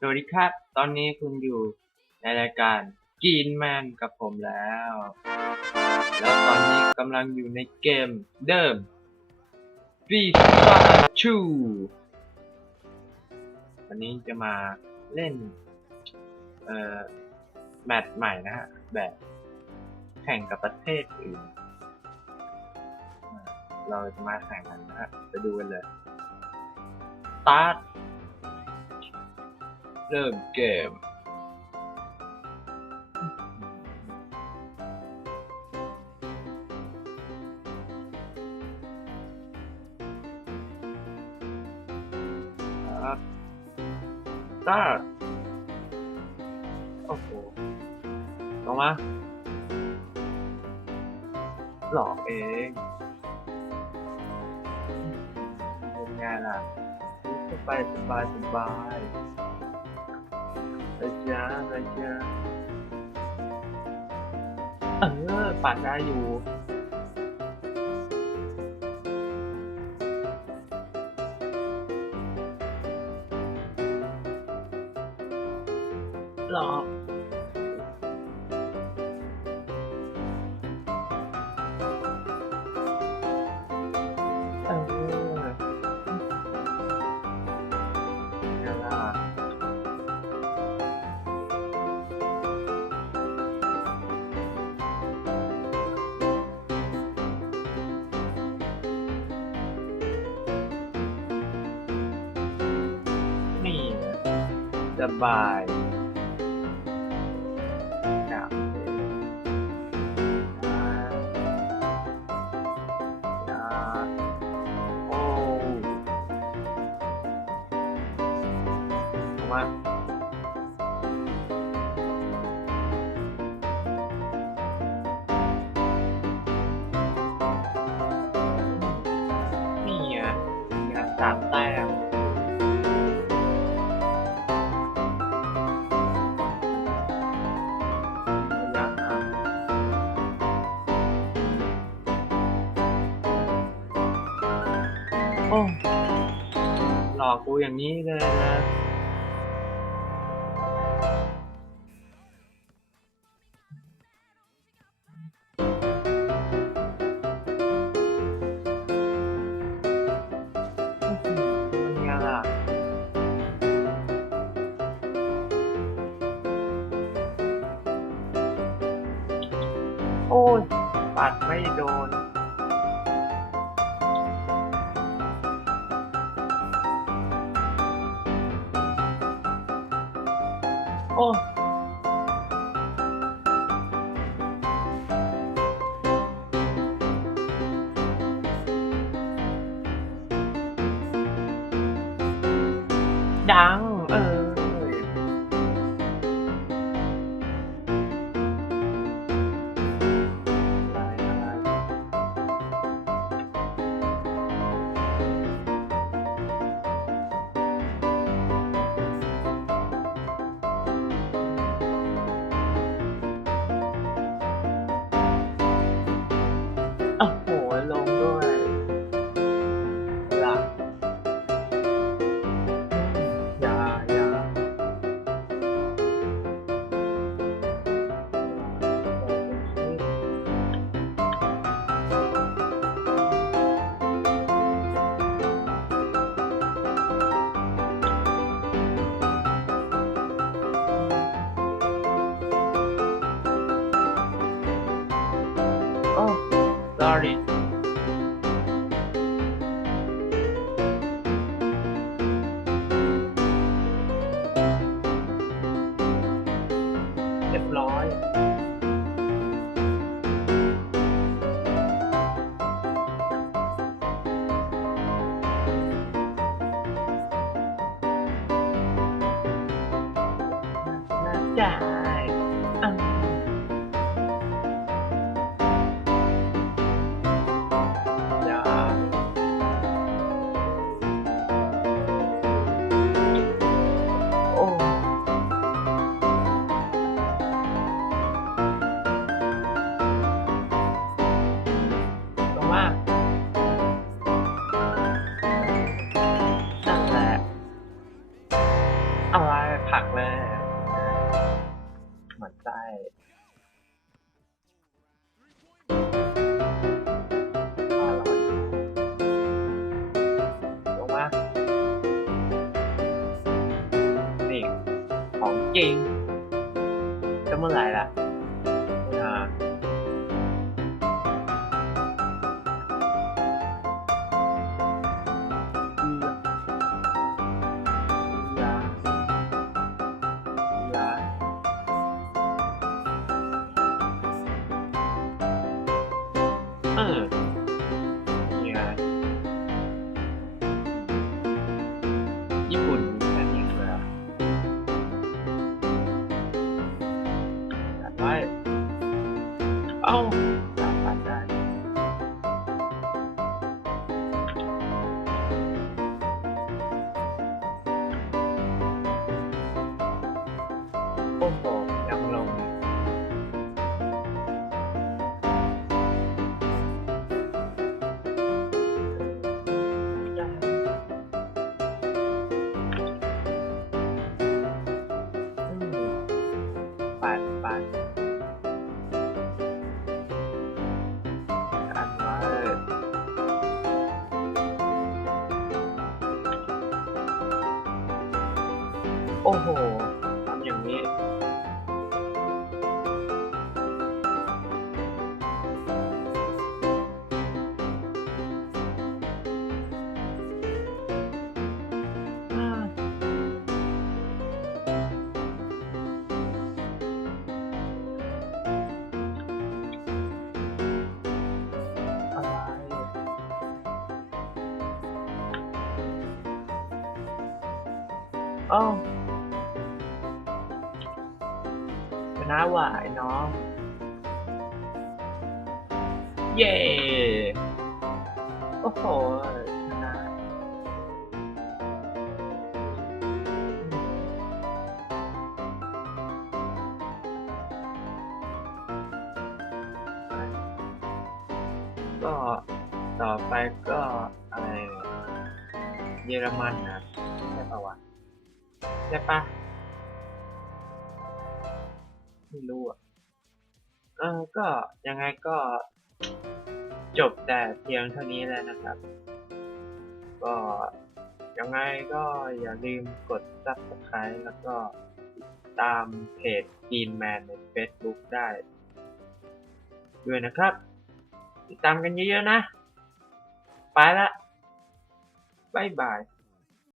สวัสดีครับ ตอนนี้คุณอยู่ในรายการกินแมนกับผมแล้ว แล้วตอนนี้กำลังอยู่ในเกมเดิม FIFA 2วันนี้จะมาเล่น เอ่อ แมตช์ใหม่นะฮะ แบบแข่งกับประเทศอื่น เราจะมาแข่งกันนะฮะ ไปดูกันเลย start เริ่มเกม ครับ start โอ้โหลงมา หลอกเองเป็นไงล่ะสบายสบายสบาย ระยะระยะเออปัดได้อยู่หลอก สบายจับเลยยาโอ้มานี่ไงนี่ไงสามแต้ม โอ้หลอกกูอย่างนี้เลยนะเป็นไงล่ะโอ้ยปัดไม่โดน ดั โอ้ sorry เรียบร้อยน่าจ่า จริง จะเมื่อไหร่ล่ะไม่าเออเกลือเออนี่ไงญี่ปุ่น โอ้โหยังลงปัดปัดอันไว้โอ้โห อ้าวชนะว่ะไอ้น้อง เย้โอ้โหชนะก็ต่อไปก็อะไรเยอรมันนะใช่ปะวะ ใช่ปะไม่รู้อะ เออก็ยังไงก็จบแต่เพียงเท่านี้แล้วนะครับ ก็ยังไงก็อย่าลืมกด subscribe แล้วก็ตามเพจ Green Man ใน Facebook ได้ ด้วยนะครับ ติดตามกันเยอะๆนะ ไปละบายบาย